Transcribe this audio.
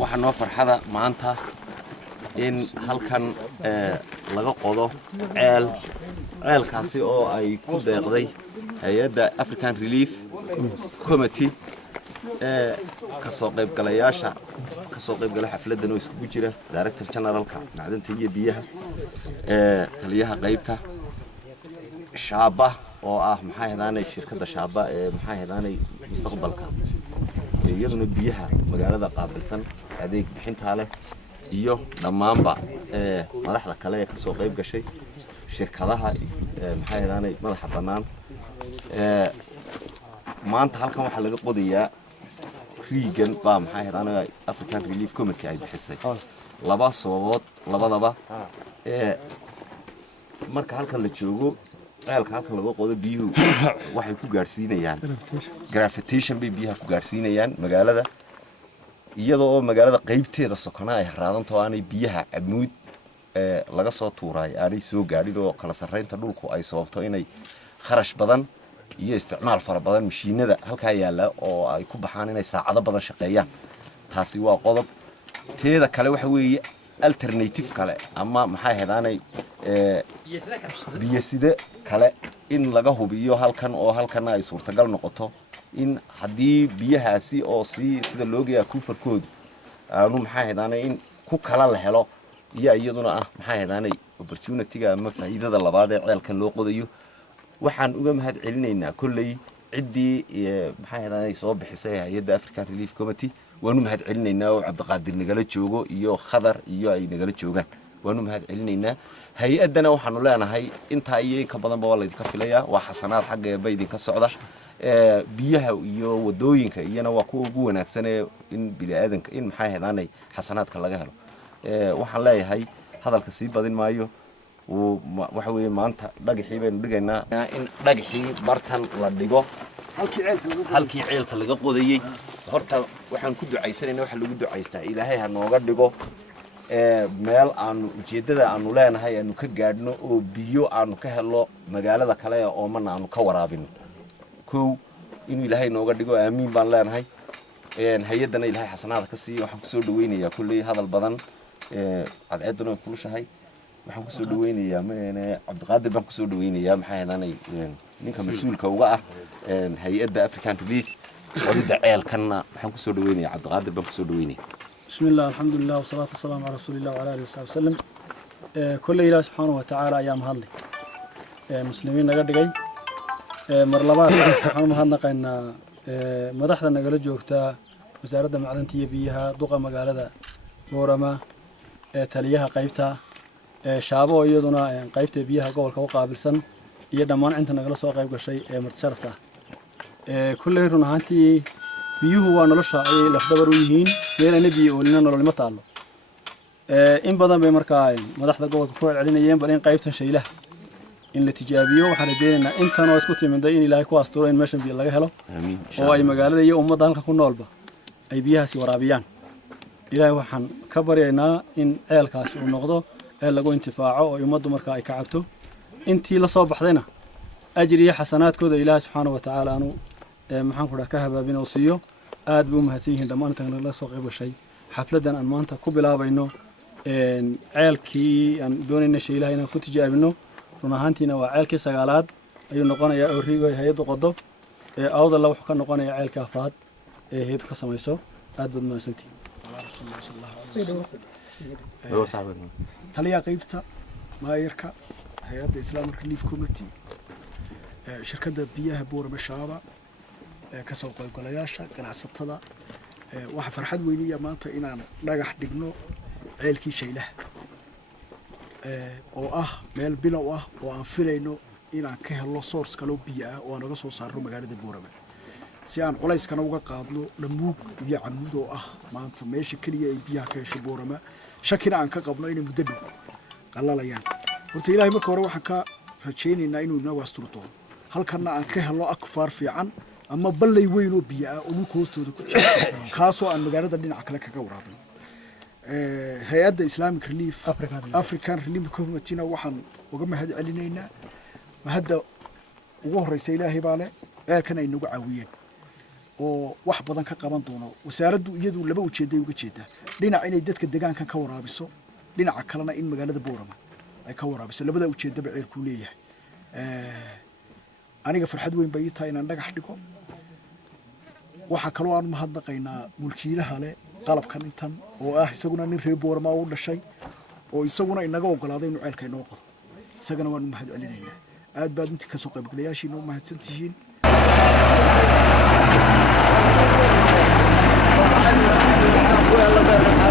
waxaan noo farxada maanta in halkan laga qodo ceelkaasi oo ay ku deeqday hay'adda African Relief Committee kasoo qaybgalayaasha xafladan oo isku jira Director Generalka macdanta iyo biyaha taliyaha qaybta shaaba oo ah maxay hadaanay shirkadda shaaba maxay hadaanay mustaqbalka iyaduna biyaha magaalada qaabilsan adeeg bixinta leh iyo dhamaanba madaxda kale ee ka soo qayb gashay shirkadaha maxay hadaanay madaxa banaan maanta halkan waxa laga qodayaa riigan baa maxay hadaanay African Relief Committee ay bixisay laba sababood labadaba marka halkan la joogo ceelka halkan laga qodo biyuhu waxay ku gaarsiinayaan gravitation bay biyaha ku gaarsiinayaan magaalada iyadoo magaalada qaybteeda sokona ay raadanto aanay biyaha amuud laga soo tuuray aanay soo gaadhin oo kala sareynta dhulku ay sababto inay kharash badan iyo isticmaal fara badan mashiinada halka yaala oo ay ku baxaan inay saacado badan shaqeeyaan taasi waa qodob teeda kale waxa weeye alternative kale ama maxay hadaanay biyasida kale in laga hubiyo halkan oo halkan ay suurtagal noqoto in hadii biyahaasi oo sida looga ku farkoodu aanu maxay hadaanay in ku kala la helo iyo iyaduna ah maxay hadaanay opportunity-ga ama faa'iidada labaad ee ceelkan loo qodayo waxaan uga mahad celinaynaa kullay cidii maxay hadaanay soo bixisay hay'adda African Relief Committee waanu mahad celinaynaa oo Cabdiqaadir nagala joogo iyo Khadar iyo ay nagala joogaan waanu mahad celinaynaa hay'adana waxaanu leenahay inta ay ka badan baa la idinka filayaa waa xasanaad xaggeeba idinka socda biyaha iyo wadooyinka iyana waa kuwa ugu wanaagsan in bini'aadanka in maxay hadaanay xasanaadka laga helo waxaan leeyahay hadalka sii badin maayo waxa weeye maanta dhagaxii baynu dhigaynaa in dhagaxii bartan la dhigo halkii ceelka laga qodayay horta waxaan ku ducaysanaynaa waxa lagu ducaystaa Ilaahay ha nooga dhigo meel aanu ujeedada aanu leenahay aanu ka gaadhno oo biyo aanu ka helo magaalada kale oo man aanu ka waraabino koow in Ilaahay nooga dhigo aamiin baan leenahay hay'adana Ilaahay xasanaad ka siiyo waxaan ku soo dhaweynayaa kullay hadal badan cadceeduna kulushahay waxaan ku soo dhaweynayaa Cabdiqaadir baan ku soo dhaweynayaa maxay hadaanay ninka mas'uulka uga ah hay'adda African Relief wadida ceelkana waxaan ku soo dhaweynayaa Cabdiqaadir baan ku soo dhaweynayaa بسم الله الحمد لله والصلاة والسلام على رسول الله وعلى آله وصحبه وسلم كل إله سبحانه وتعالى أيام هذي مسلمين نقدر جاي مرلبات حنا مهنا قلنا مدحنا نقول جوكتا وزارة معدن تيبيها دقة مقالة بورما تليها قيبتها شعبه أيضنا قيبت بيها قول كوقابل سن يدمان عندنا نقول سواء قيب شيء مرتشرفته كل هنا هانتي biyuhu waa nolosha ay lafdabar u yihiin meel nabi oo lina nolol ma taalo in badan bay markaa madaxda gobolka ku celinayeen bal in qaybtan Shaylaha in la tijaabiyo waxaan rajaynaynaa intan oo isku timinday in Ilaahay ku asturo in meeshan biyo laga helo oo ay magaalada iyo ummadda halka ku noolba ay biyahaasi waraabiyaan Ilaahay waxaan ka baryaynaa in ceelkaas uu noqdo ee lagu intifaaco oo ummaddu markaa ay ka cabto intii la soo baxdayna ajri iyo xasanaadkooda Ilaahay subxaanahu wa ta'aala anu maxaan ku ka habaabin oo siiyo aad buu mahadsanyihiin dhamaantan la soo qayb gashay xafladan aan maanta ku bilaabayno ceelkii aan doonayna Shaylaha inaan ku tijaabino run ahaantiina waa ceelkii sagaalaad ayuu noqonayaa oo riigo hay'addu qodo awda la wax ka noqonaya ceelka afraad hay'addu ka samayso aad bad mahadsantiin taliya qaybta maayirka hay'adda Islamic Relief Committee shirkadda biyaha Boorama shaaba kasoo qaybgalayaasha ganacsatada waxa farxad weyn maanta inaan dhagax dhigno ceelkii Shaylaha oo ah meel bilow ah oo aan filayno inaan ka helo source kale oo biyo ah oo naga soo saaro magaalada Boorama si aan culayskana uga qaadno dhamuug iyo camuud oo ah maanta meesha kaliya ay biyaha ka hesho Boorama shakina aan ka qabno inay muddo dhow qalalayaan horta Ilaahay marka hore waxaan ka rajaynaynaa inuu inoo wasturto halkana aan ka helo akfaar fiican ama ballay weyn oo biyo ah oo dhulka hoostooda ku jira kaasoo aan magaalada dhinaca kale kaga waraabin hay'adda Islamic Relief African Relief Committee waxaan uga mahad celinaynaa mahadda ugu horeysa ilaahay baa leh ceelkan ay nagu caawiyeen oo wax badan ka qaban doono wasaaraddu iyadu laba ujeeday uga jeedaa dhinac inay dadka deegaankan ka waraabiso dhinaca kalena in magaalada Boorama ay ka waraabiso labada ujeedaba ceelku leeyahay aniga farxad weyn bay tahay inaan dhagax dhigo waxa kale oo aan mahadnaqaynaa mulkiilaha leh qalabkan intan oo ah isaguna nin reer Boorama u dhashay oo isaguna inaga ogolaaday inuu ceelka inoo qodo isagana waan mahad celinaynaa aad baad intii ka soo qaybgalayaashiina u mahadsantihiin Laga